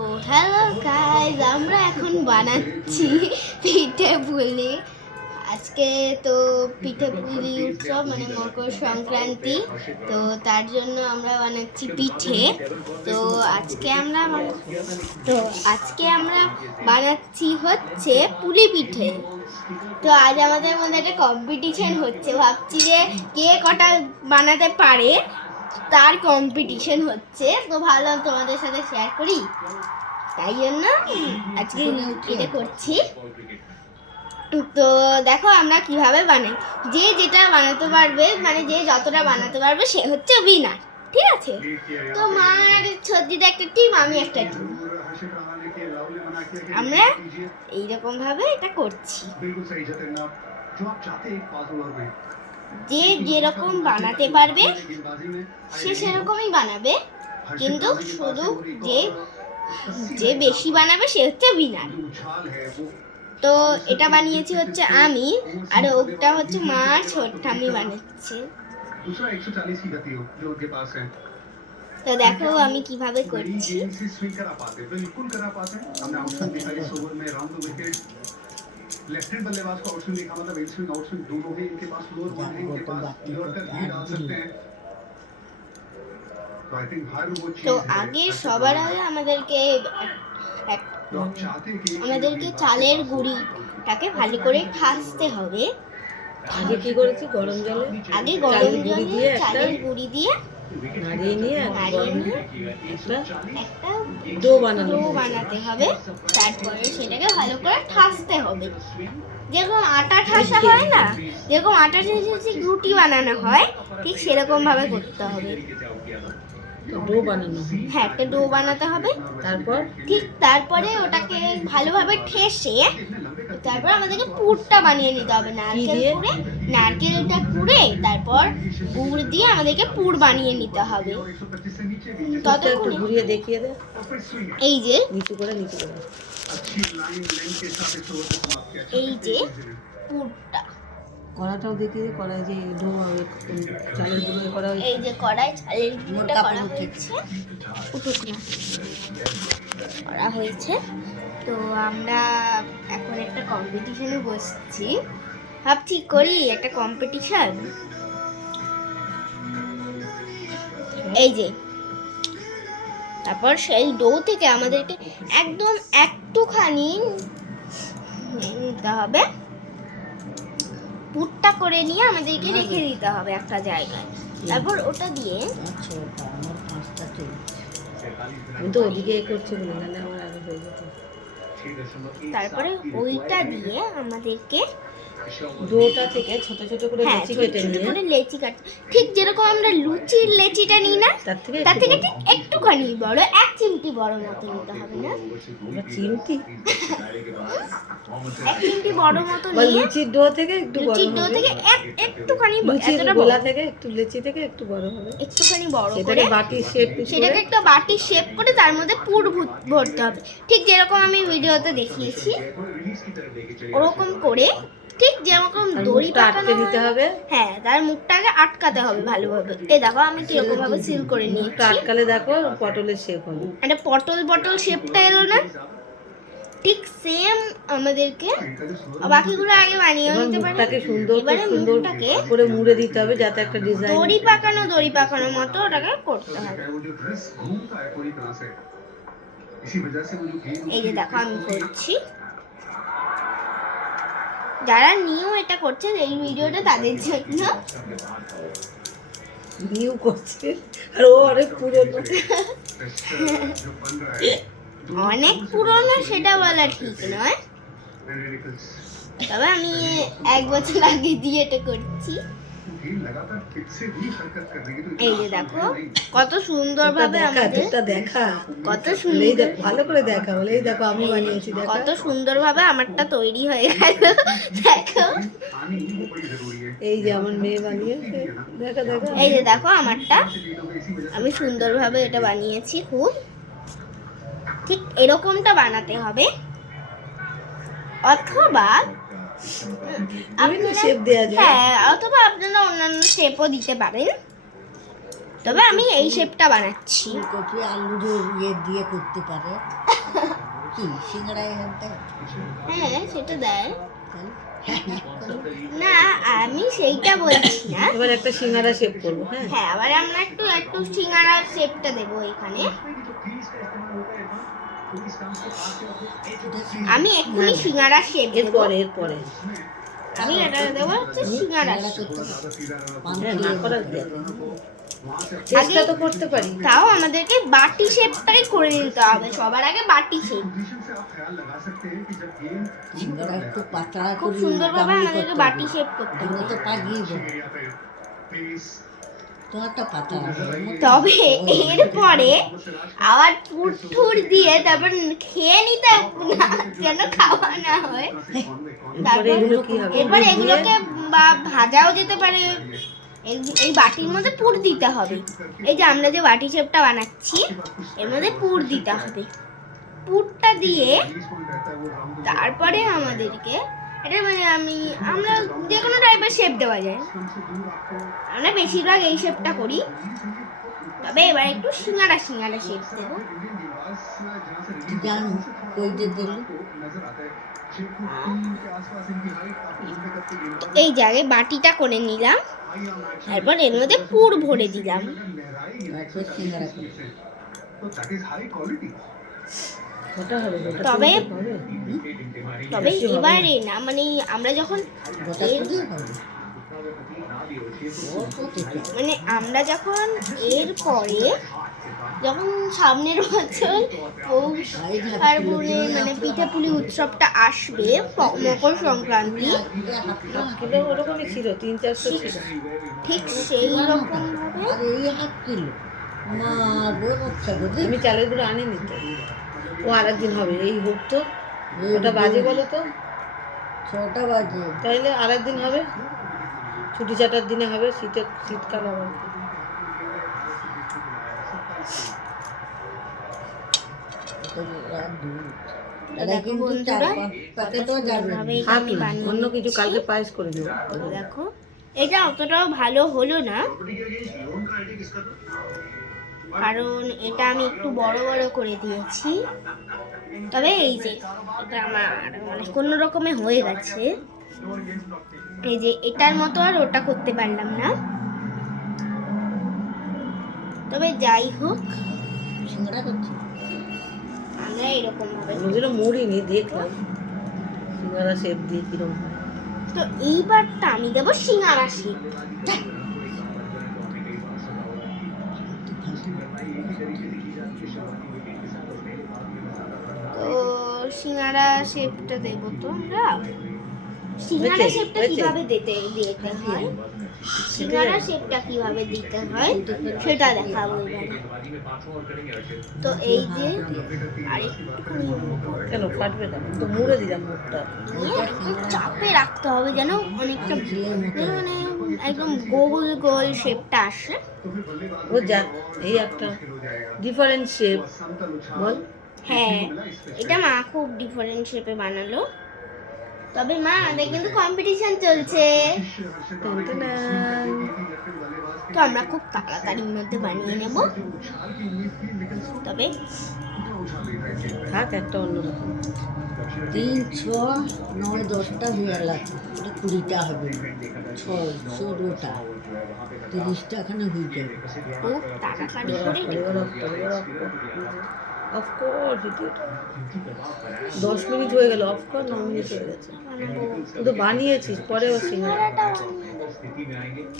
ও hello guys, আমরা এখন বানাচ্ছি পিঠে পুলি। আজকে তো পিঠে পুলি উৎসব মানে মকর সংক্রান্তি, তো তার জন্য আমরা বানাচ্ছি পিঠে। তো আজকে আমরা বানাচ্ছি হচ্ছে পুলি পিঠে। তো আজ আমাদের মধ্যে একটা কম্পিটিশন হচ্ছে, ভাবছি যে কে কটা বানাতে পারে তার কম্পিটিশন হচ্ছে। তো ভাবলাম তোমাদের সাথে শেয়ার করি, তাই জন্য আজকে এটা করছি। তো দেখো আমরা কিভাবে বানাই, যে যেটা বানাতে পারবে মানে যে যতটা বানাতে পারবে সে হচ্ছে উইনার, ঠিক আছে? তো মার সর্দিতে একটা টিম, আমি একটা টিম, আমরা এইরকম ভাবে এটা করছি। যে যেরকম বানাতে পারবে সে সেরকমই বানাবে, কিন্তু শুধু যে বেশি বানাবে সে হচ্ছে উইনার। তো এটা বানিয়েছি হচ্ছে আমি, আর ওটা হচ্ছে মার ছোট ঠাম্মি বানাচ্ছে। তো দেখো আমি কিভাবে করছি। लेफ्टिनेंट बल्लेबाज को आउटस्विंग देखा, मतलब इन स्विंग आउटस्विंग दोनों ही इनके पास लोअर वन है, इनके पास यॉर्कर भी डाल सकते हैं। तो आई थिंक हर वो चीज তো আগে সবার আগে আমাদেরকে চালের গুঁড়িটাকে ভালো করে ঠাসতে হবে। আগে কি করেছি, গরম জলে চালের গুঁড়ি দিয়ে নাড়িয়ে নিয়ে একটা ডো বানাতে হবে। তারপরে সেটাকে ভালো করে ঠাসতে হবে, যেরকম আটা ঠাসা হয় না, যেরকম আটা ঠাসা রুটি বানানো হয় ঠিক সেরকম ভাবে করতে হবে। ডো বানানো, হ্যাঁ, একটা ডো বানাতে হবে। তারপরে ওটাকে ভালোভাবে ঠেসে তারপর আমাদেরকে পুরটা বানিয়ে নিতে হবে। নারকেলটা কুড়ে তারপর গুড় দিয়ে আমাদেরকে পুর বানিয়ে নিতে হবে। একটু ঘুরিয়ে দেখিয়ে দে। এই যে নিচু করে এই যে পুরটা, কড়াটাও দেখিয়ে দে। কড়াই যে ডো হবে, চালের গুঁড়ো করা হয়েছে। এই যে কড়াই চালের গুঁড়োটা করা হয়েছে, করা হয়েছে। তো আমরা এখন একটা কম্পিটিশনে বসছি, ভাবছি করি একটা কম্পিটিশন। এই যে তারপর সেই ডো থেকে আমাদেরকে একদম একটুখানি নিতে হবে, পুরটা করে নিয়ে আমাদেরকে রেখে দিতে হবে একটা জায়গায়। তারপর ওটা দিয়ে আমি তো ওদিকে করছি বলে, নাহলে আমার আগে হয়ে যেত। তারপরে ওইটা দিয়ে আমাদেরকে ডোটা থেকে ছোট ছোট করে লেচি কেটে নিয়ে লেচি কাটতে, ঠিক যেরকম আমরা লুচির লেচিটা নিই না, তার থেকে ঠিক একটুখানি বড়, 1 চিমটি বড় মতো নিতে হবে না, চিমটি 1 চিমটি বড় মতো নিয়ে লুচির ডো থেকে একটু বড়, লুচির ডো থেকে একটুখানি, এতটা গোলা থেকে একটু লেচি থেকে একটু বড় হবে, একটুখানি বড় করে সেটাকে বাটির শেপ, সেটাকে একটা বাটির শেপ করে তার মধ্যে পুর ভরতে হবে, ঠিক যেরকম আমি ভিডিওতে দেখিয়েছি ওরকম করে। ঠিক যেরকম দড়ি পাকানো নিতে হবে, হ্যাঁ, তার মুখটাকে আটকাতে হবে ভালোভাবে। এই দেখো আমি কিরকম ভাবে সিল করে নিয়েছি। আটকালে দেখো পটলের শেপ হবে, একটা পটল শেপটা এলো না, ঠিক সেম আমাদেরকে বাকিগুলো আগে বানিয়ে নিতে পারি। মুখটাকে সুন্দর করে মুড়ে দিতে হবে, যাতে একটা ডিজাইন দড়ি পাকানো মতো ওটাকে করতে হবে। এই যে দেখো আমি করছি, যারা নিউ এটা করছেন এই ভিডিওটা তাদের জন্য। নিউ করছে আর ও অনেক পুরনো, অনেক পুরনো সেটা বলা ঠিক নয়, তবে আমি 1 বছর আগে দিয়ে এটা করছি। এই যে দেখো কত সুন্দর ভাবে কত সুন্দর, ভালো করে দেখা বলে, এই দেখো আমি বানিয়েছি, কত সুন্দর ভাবে আমারটা তৈরি হয়ে গেল। দেখো এই যে আমার মেয়ে বানিয়েছে, দেখো এই যে দেখো আমারটা আমি সুন্দরভাবে এটা বানিয়েছি। খুব ঠিক এরকমটা বানাতে হবে, অথবা শেপ দেয়া যায়, হ্যাঁ, অথবা আপনারা অন্যান্য শেপও দিতে পারেন। তবে আমি এই শেপটা বানাচ্ছি। ফুলকপি আলুর ইয়ে দিয়ে করতে পারে কি সিঙ্গাড়ায় হতে হ্যাঁ সেটা দেয় তাহলে না, আমি সেইটা বলছি না। এবার একটা সিঙ্গারা শেপ করবো। হ্যাঁ, হ্যাঁ আবার আমরা একটু একটু সিঙ্গারার শেপটা দেবো এখানে। আমি এক্ষুনি সিঙ্গারার শেপ দেবো। এরপরে এরপরে আমি এটা দেবো হচ্ছে সিঙ্গারার শেপ। হ্যাঁ, না করার কি আছে? চেষ্টা তো করতে পারি। তাও আমাদেরকে বাটি শেপটাই করে নিতে হবে, সবার আগে বাটি শেপ। সিঙ্গাড়া খুব পাতলা খুব করে সুন্দরভাবে গামলি আমাদেরকে করতে বাটি হবে। শেপ করতে এগুলো হবে। তো পাগিয়ে দেবো তোমারটা পাতলা তবে এরপরে আবার পুর দিয়ে তারপর খেয়ে নিতে না, যেন খাওয়া না হয়। এরপরে এগুলো কি হবে? এরপর এগুলোকে বা ভাজাও যেতে পারে। এই বাটির মধ্যে পুর দিতে হবে। এই যে আমরা যে বাটি শেপটা বানাচ্ছি এর মধ্যে পুর দিতে হবে। পুরটা দিয়ে তারপরে আমাদেরকে এটা মানে আমরা যে কোনো টাইপের শেপ দেওয়া যায়, আমরা বেশিরভাগ এই শেপটা করি। তবে এবার একটু সিঙ্গারা সিঙ্গারা শেপ দেবো। জানো কইতে দিল এই জায়গায় বাটিটা করে নিলাম, তারপর এর মধ্যে পুর ভরে দিলাম। তারপর সিঙ্গাড়া করতে ওটা হবে, ওটা তবে হবে। তবে এবারে না মানে আমরা যখন গোটা করে হবে মানে আমরা যখন এরপরে যখন সামনের বছর পৌষ পার্বণে মানে পিঠাপুলি উৎসবটা আসবে, মকর সংক্রান্তি, হাফ কিলো ওরকমই ছিল, 300-400 ছিল। ঠিক সেই রকম ভাবে আর এই হাফ কিলো মা গো রক্ষা করে আমি চালের গুঁড়ো আনিনি তো। ও আরেকদিন হবে। এই হোক তো, ওটা বাজে বলো তো, 6টা বাজে তাইলে আরেকদিন হবে। ছুটি চাটার দিনে হবে, শীতকাল আবার। তো রাত দুই এরা দেখো কিন্তু বন্ধুরা, 4-5 প্যাকেটও যাবে এইভাবে এটা হাফ আমি বানিয়ে অন্য কিছু নিচ্ছি। কালকে পায়েস করে দেবো। দেখো এটা অতটাও ভালো হলো না, কারণ এটা আমি একটু বড় বড় করে দিয়েছি। তবে এই যে এটা আমার মানে কোনো রকমে হয়ে গেছে। এই যে এটার মতো আর ওটা করতে পারলাম না। তবে যাই হোক সিঙ্গাড়া করছি আমরা এরকম ভাবে, কোনোদিনও মুড়িনি, দেখলাম সিঙ্গারা শেপ দিয়ে কিরম হয়। তো এইবারটা আমি দেবো সিঙ্গারা শেপ। তো সিঙ্গারা শেপটা দেবো তো আমরা। সিঙ্গারা হয়েছে, শেপটা হয়েছে। কিভাবে দিতে হয়, সিঙ্গারা শেপটা কিভাবে দিতে হয় সেটা দেখাবো এবারে। তো এই যে আরেকটুখানি কেন ফাটবে কেন? তো মুড়ে দিলাম মুখটা। একটু চাপে রাখতে হবে যেন অনেকটা মানে একদম গোল গোল শেপটা আসে। ও যা, এই একটা ডিফারেন্ট শেপ বল। হ্যাঁ এটা মা খুব ডিফারেন্ট শেপে বানালো। তবে মা আমাদের কিন্তু কম্পিটিশন চলছে, তো আমরা খুব তাড়াতাড়ির মধ্যে বানিয়ে নেব। তবে থাক, একটা অন্যরকম। 3, 6, 9, 10টা হয়ে গেল, এটা 20টা হবে 6, 16টা 30টা এখানে হয়ে যাবে খুব তাড়াতাড়ি করে অফকোর্স 10 মিনিট হয়ে গেল, অফকোর্স 9 মিনিট হয়ে গেছে। বানাবো। তুই তো বানিয়েছিস, পরে ও সিঙ্গারা। সিঙ্গারাটা বানিয়ে দেবো।